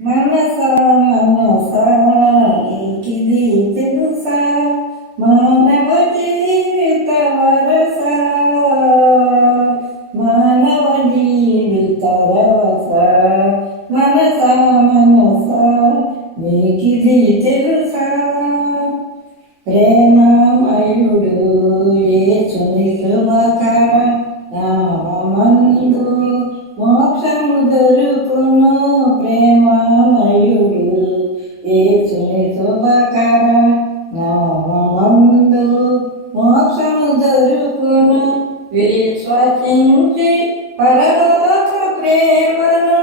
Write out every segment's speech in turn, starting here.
మనసా మనసా నీకిది తెలుసా మానవ జీవిత వరస మానవ జీవిత రవస మనసా మనసా నీకిది తెలుసా ప్రేమమయుడు యేసుని శుభకర నామందు మోక్షము దొరుకును ప్రేమమయుడు యేసుని శుభకర నామందు మోక్షము దొరుకును విశ్వసించి పరలోక ప్రేమను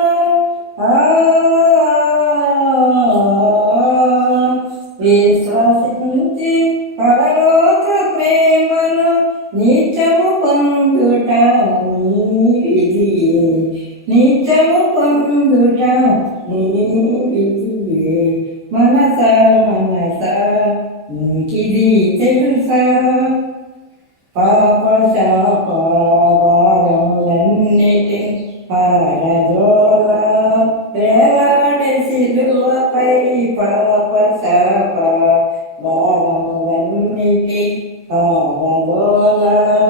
విశ్వసించి పరలోక ప్రేమను నిత్యము పొందుట నీ విధియే నిత్యము పొందుట నీ విధియే మనస మనస నీకిది తెలుసా పాప శాప భారములన్నిటి పారదోల వేలాడే శిలువపై పాప శాప భారములన్నిటి పారదోల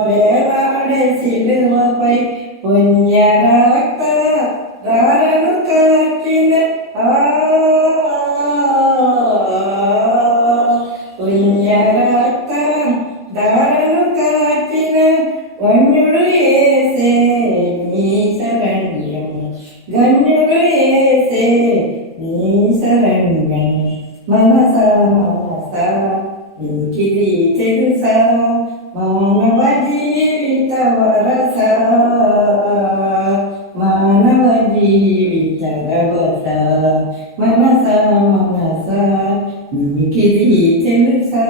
వేలాడే శిలువపై పుణ్య రక్త ధారను కార్చిన పుణ్య రక్త ధారను కార్చిన గణ్యుడు యేసే నీ శరణ్యం గణ్యుడు యేసే నీ శరణ్యం మనస మనస నీకిది తెలుసా మానవ జీవిత వరస మానవ జీవిత రవస మనస మనస నీకిది తెలుసా